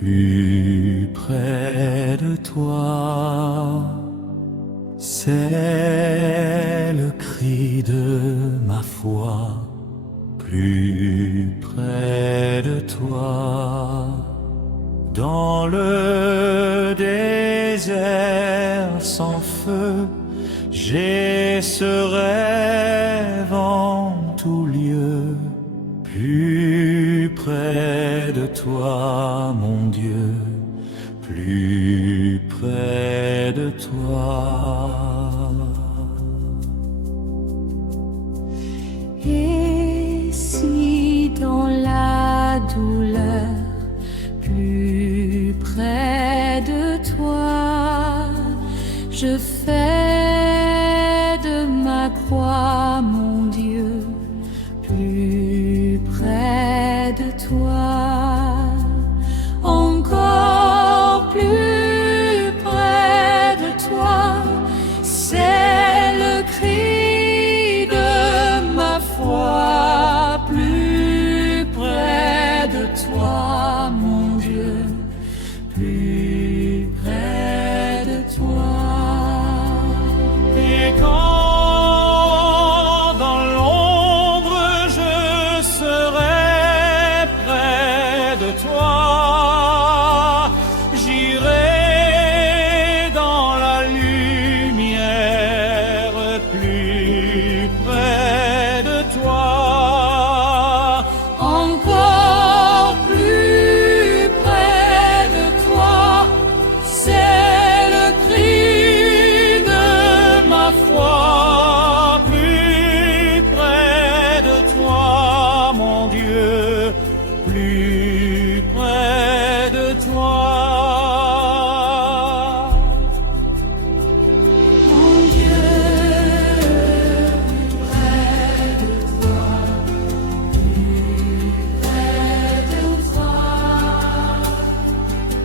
plus près de toi. C'est le cri de ma foi, plus près de toi. Dans le désert sans feu, j'ai ce rêve en tout lieu, plus près de toi, mon Dieu, plus près de toi. Et si dans la douleur, plus près de toi, je fais de ma croix, mon Dieu, plus près de toi, encore plus près de toi, c'est le cri de ma foi, plus près de toi, mon Dieu, plus près de toi. Et quand dans l'ombre je serai près de toi, j'irai dans la lumière, plus près de toi. Encore plus près de toi, c'est le cri de ma foi, Plus près de toi, mon Dieu, plus près de toi. mon Dieu, près de toi,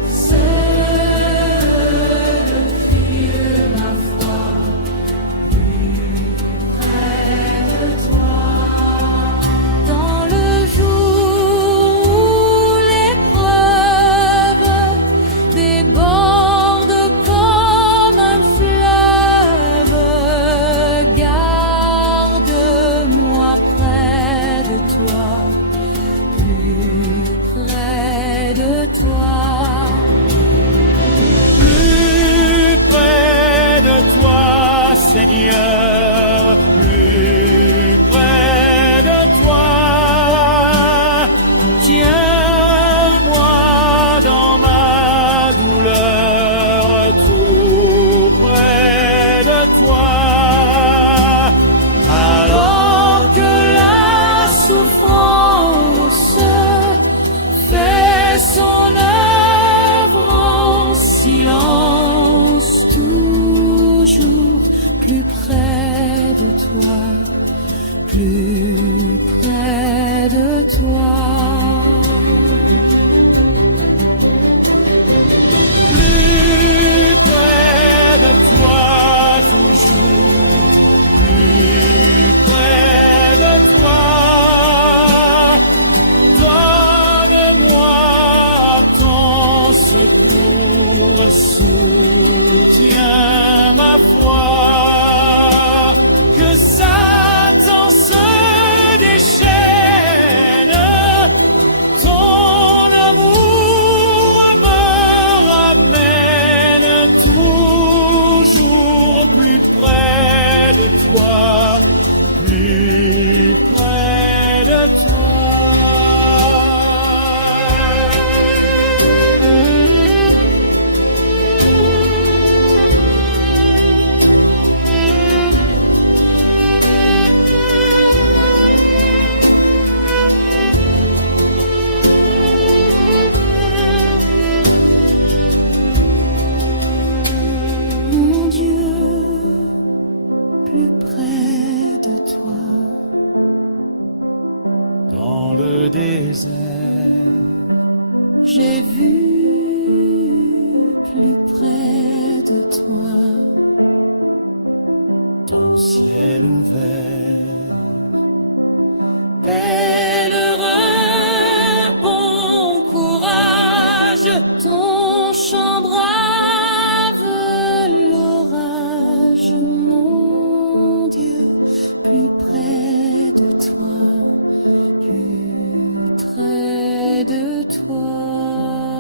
c'est le cri de ma foi, plus près de toi. Dans le jour où l'épreuve déborde comme un fleuve, garde-moi près de toi, plus près de toi. Plus près de toi, Seigneur, plus près de toi. Tiens-moi dans ma douleur, tout près de toi. Alors Que la souffrance fait son œuvre en silence, toujours plus près de toi, plus près de toi. plus près de toi, toujours plus près de toi. Donne-moi ton secours, soutiens ma foi, que Satan se déchaîne, ton amour me ramène toujours plus près de toi, plus près de toi. Mon Dieu, plus près de toi. Dans le désert, J'ai vu plus près de toi, ton ciel ouvert, pèlerin, bon courage, toi.